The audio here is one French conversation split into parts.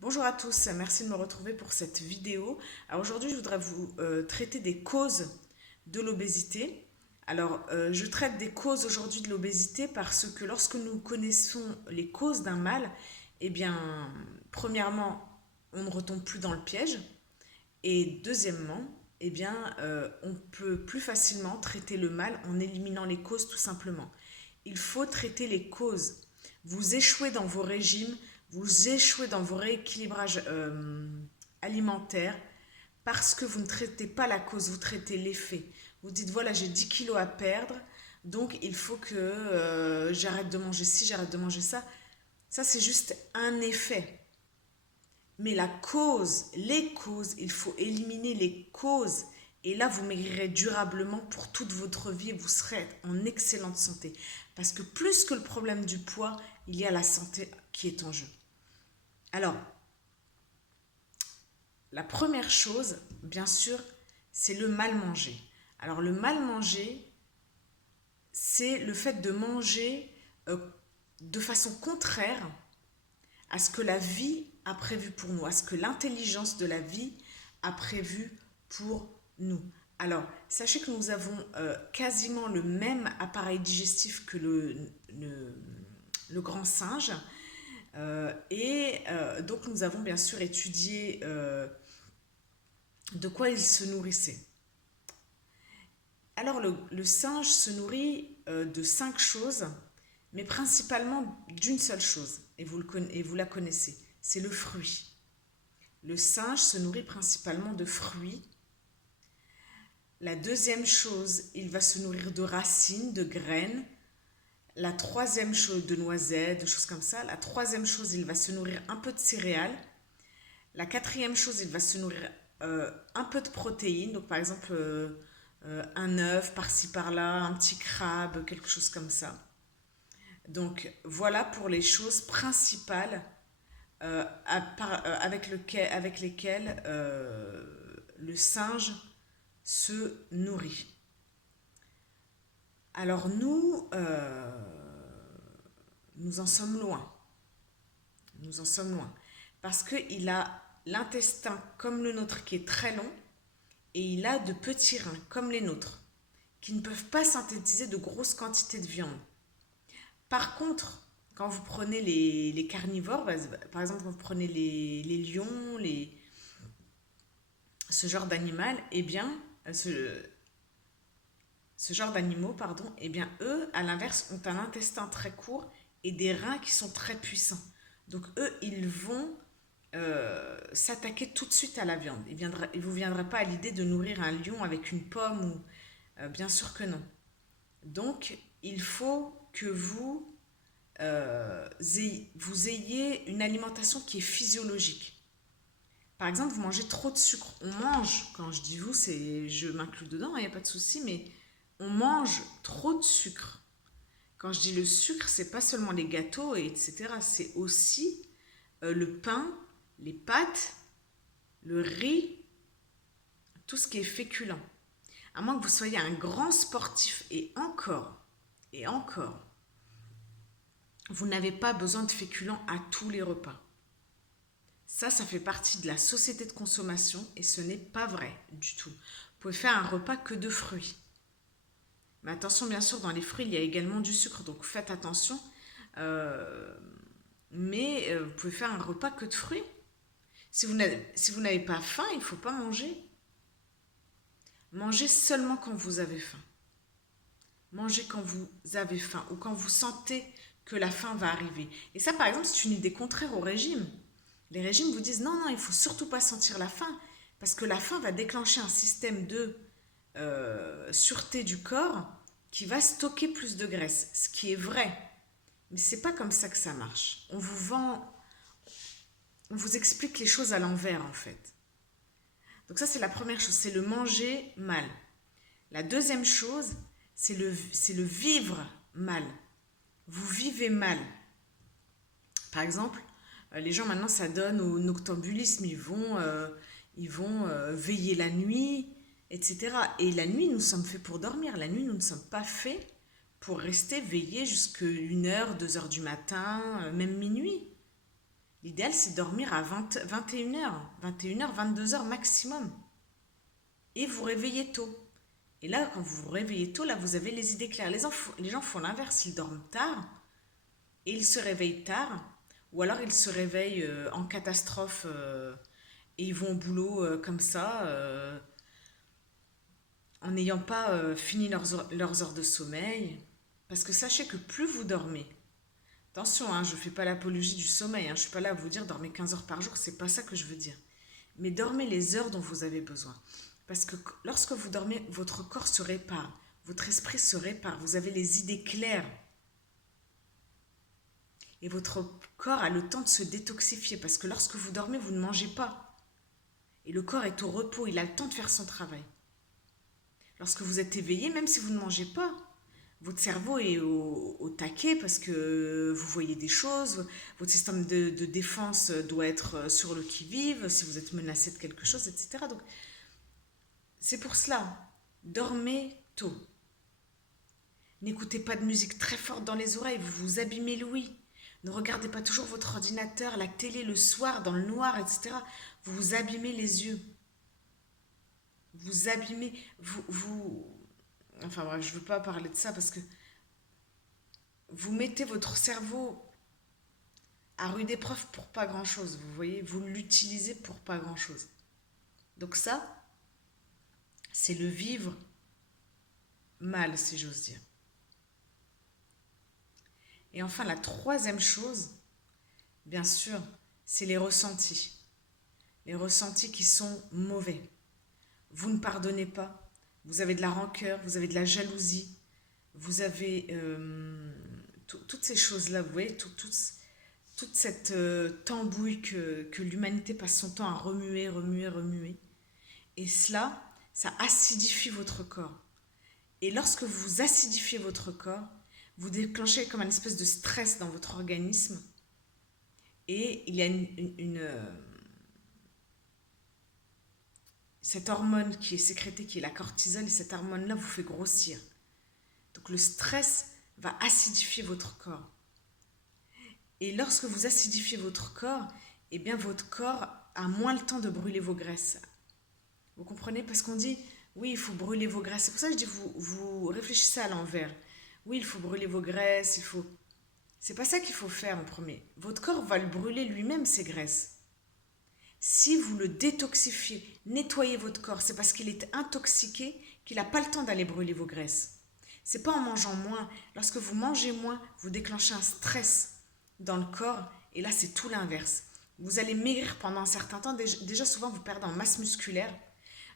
Bonjour à tous, merci de me retrouver pour cette vidéo. Alors aujourd'hui, je voudrais vous traiter des causes de l'obésité. Je traite des causes aujourd'hui de l'obésité parce que lorsque nous connaissons les causes d'un mal, eh bien, premièrement, on ne retombe plus dans le piège. Et deuxièmement, on peut plus facilement traiter le mal en éliminant les causes tout simplement. Il faut traiter les causes. Vous échouez dans vos régimes, vous échouez dans vos rééquilibrages alimentaires parce que vous ne traitez pas la cause, vous traitez l'effet. Vous dites voilà, j'ai 10 kilos à perdre, donc il faut que j'arrête de manger ci, j'arrête de manger ça. Ça, c'est juste un effet. Mais la cause, les causes, il faut éliminer les causes. Et là, vous maigrirez durablement pour toute votre vie et vous serez en excellente santé. Parce que plus que le problème du poids, il y a la santé qui est en jeu. Alors, la première chose, bien sûr, c'est le mal manger. Alors, le mal manger, c'est le fait de manger de façon contraire à ce que la vie a prévu pour nous, à ce que l'intelligence de la vie a prévu pour nous. Alors, sachez que nous avons quasiment le même appareil digestif que le grand singe. Donc, nous avons bien sûr étudié de quoi il se nourrissait. Alors, le singe se nourrit de 5 choses, mais principalement d'une seule chose, et vous la connaissez, c'est le fruit. Le singe se nourrit principalement de fruits. La deuxième chose, il va se nourrir de racines, de graines. La troisième chose, de noisettes, de choses comme ça. La troisième chose, il va se nourrir un peu de céréales. La quatrième chose, il va se nourrir un peu de protéines. Donc par exemple, un œuf par-ci par-là, un petit crabe, quelque chose comme ça. Donc voilà pour les choses principales avec lesquelles le singe se nourrit. Alors nous en sommes loin. Nous en sommes loin. Parce qu'il a l'intestin comme le nôtre qui est très long et il a de petits reins comme les nôtres qui ne peuvent pas synthétiser de grosses quantités de viande. Par contre, quand vous prenez les carnivores, par exemple, quand vous prenez les lions, ce genre d'animal, eh bien, ce genre d'animaux, pardon, eh bien, eux, à l'inverse, ont un intestin très court et des reins qui sont très puissants. Donc, eux, ils vont s'attaquer tout de suite à la viande. Il ne vous viendra pas à l'idée de nourrir un lion avec une pomme ou bien sûr que non. Donc, il faut que vous ayez une alimentation qui est physiologique. Par exemple, vous mangez trop de sucre. On mange, quand je dis vous, je m'inclus dedans, il n'y a pas de souci, mais on mange trop de sucre. Quand je dis le sucre, c'est pas seulement les gâteaux, etc. C'est aussi le pain, les pâtes, le riz, tout ce qui est féculent. À moins que vous soyez un grand sportif et encore, vous n'avez pas besoin de féculents à tous les repas. Ça fait partie de la société de consommation et ce n'est pas vrai du tout. Vous pouvez faire un repas que de fruits. Mais attention, bien sûr, dans les fruits, il y a également du sucre, donc faites attention. Euh, vous pouvez faire un repas que de fruits. Si vous n'avez pas faim, il ne faut pas manger. Mangez seulement quand vous avez faim. Mangez quand vous avez faim ou quand vous sentez que la faim va arriver. Et ça, par exemple, c'est une idée contraire au régime. Les régimes vous disent non, non, il ne faut surtout pas sentir la faim parce que la faim va déclencher un système de sûreté du corps qui va stocker plus de graisse, ce qui est vrai. Mais c'est pas comme ça que ça marche. On vous explique les choses à l'envers en fait. Donc ça c'est la première chose, c'est le manger mal. La deuxième chose, c'est le vivre mal. Vous vivez mal. Par exemple, les gens maintenant s'adonnent au noctambulisme, ils vont veiller la nuit, etc. Et la nuit, nous sommes faits pour dormir. La nuit, nous ne sommes pas faits pour rester veillés jusqu'à 1h, 2h du matin, même minuit. L'idéal, c'est de dormir à 21h, 22h maximum. Et vous réveillez tôt. Et là, quand vous vous réveillez tôt, là, vous avez les idées claires. Les gens font l'inverse, ils dorment tard et ils se réveillent tard. Ou alors ils se réveillent en catastrophe et ils vont au boulot comme ça, en n'ayant pas fini leurs heures de sommeil. Parce que sachez que plus vous dormez, attention, hein, je ne fais pas l'apologie du sommeil, hein, je ne suis pas là à vous dire dormez 15 heures par jour, c'est pas ça que je veux dire. Mais dormez les heures dont vous avez besoin. Parce que lorsque vous dormez, votre corps se répare, votre esprit se répare, vous avez les idées claires. Et votre corps a le temps de se détoxifier parce que lorsque vous dormez, vous ne mangez pas. Et le corps est au repos, il a le temps de faire son travail. Lorsque vous êtes éveillé, même si vous ne mangez pas, votre cerveau est au taquet parce que vous voyez des choses, votre système de défense doit être sur le qui-vive, si vous êtes menacé de quelque chose, etc. Donc, c'est pour cela, dormez tôt. N'écoutez pas de musique très forte dans les oreilles, vous vous abîmez l'ouïe. Ne regardez pas toujours votre ordinateur, la télé le soir dans le noir, etc. Vous vous abîmez les yeux. Vous abîmez, Enfin bref, je ne veux pas parler de ça parce que vous mettez votre cerveau à rude épreuve pour pas grand-chose, vous voyez, vous l'utilisez pour pas grand-chose. Donc ça, c'est le vivre mal, si j'ose dire. Et enfin, la troisième chose, bien sûr, c'est les ressentis. Les ressentis qui sont mauvais. Vous ne pardonnez pas, vous avez de la rancœur, vous avez de la jalousie, vous avez toutes ces choses-là, vous voyez, toute cette tambouille que l'humanité passe son temps à remuer, remuer, remuer. Et cela, ça acidifie votre corps. Et lorsque vous acidifiez votre corps, vous déclenchez comme une espèce de stress dans votre organisme. Et il y a cette hormone qui est sécrétée, qui est la cortisol, et cette hormone-là vous fait grossir. Donc le stress va acidifier votre corps. Et lorsque vous acidifiez votre corps, eh bien votre corps a moins le temps de brûler vos graisses. Vous comprenez? Parce qu'on dit, oui, il faut brûler vos graisses. C'est pour ça que je dis, vous réfléchissez à l'envers. Oui, il faut brûler vos graisses, il faut... C'est pas ça qu'il faut faire en premier. Votre corps va le brûler lui-même, ses graisses. Si vous le détoxifiez, nettoyez votre corps, c'est parce qu'il est intoxiqué qu'il n'a pas le temps d'aller brûler vos graisses. C'est pas en mangeant moins. Lorsque vous mangez moins, vous déclenchez un stress dans le corps et là, c'est tout l'inverse. Vous allez maigrir pendant un certain temps. Déjà souvent, vous perdez en masse musculaire.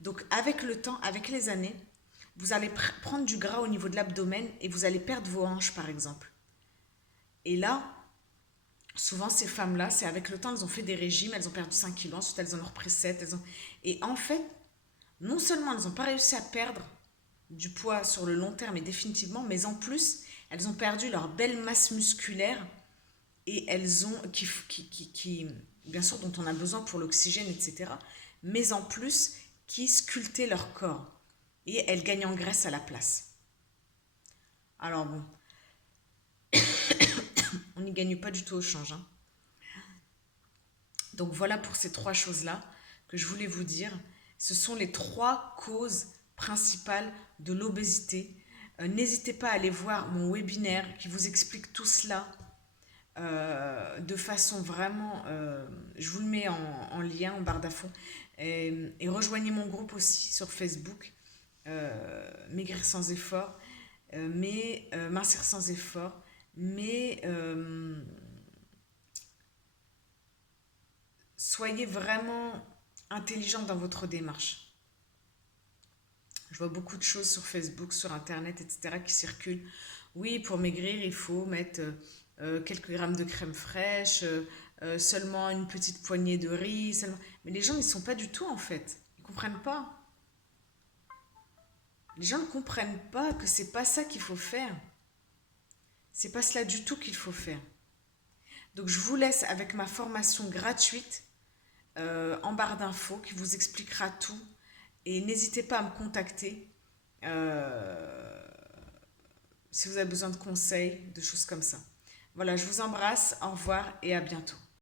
Donc, avec le temps, avec les années, vous allez prendre du gras au niveau de l'abdomen et vous allez perdre vos hanches, par exemple. Et là, souvent, ces femmes-là, c'est avec le temps, elles ont fait des régimes, elles ont perdu 5 kilos, ensuite elles en ont repris 7. Et en fait, non seulement elles n'ont pas réussi à perdre du poids sur le long terme et définitivement, mais en plus, elles ont perdu leur belle masse musculaire et elles ont, bien sûr, dont on a besoin pour l'oxygène, etc. Mais en plus, qui sculptaient leur corps. Et elles gagnent en graisse à la place. Alors bon, on n'y gagne pas du tout au change. Hein. Donc voilà pour ces trois choses-là que je voulais vous dire. Ce sont les trois causes principales de l'obésité. N'hésitez pas à aller voir mon webinaire qui vous explique tout cela de façon vraiment... je vous le mets en lien en barre d'infos. Et rejoignez mon groupe aussi sur Facebook, Maigrir sans effort, mincir sans effort. Mais soyez vraiment intelligent dans votre démarche. Je vois beaucoup de choses sur Facebook, sur Internet, etc. qui circulent. Oui, pour maigrir, il faut mettre quelques grammes de crème fraîche, seulement une petite poignée de riz. Seulement... Mais les gens, ils ne sont pas du tout, en fait. Ils ne comprennent pas. Les gens ne comprennent pas que c'est pas ça qu'il faut faire. C'est pas cela du tout qu'il faut faire. Donc, je vous laisse avec ma formation gratuite en barre d'infos qui vous expliquera tout. Et n'hésitez pas à me contacter si vous avez besoin de conseils, de choses comme ça. Voilà, je vous embrasse, au revoir et à bientôt.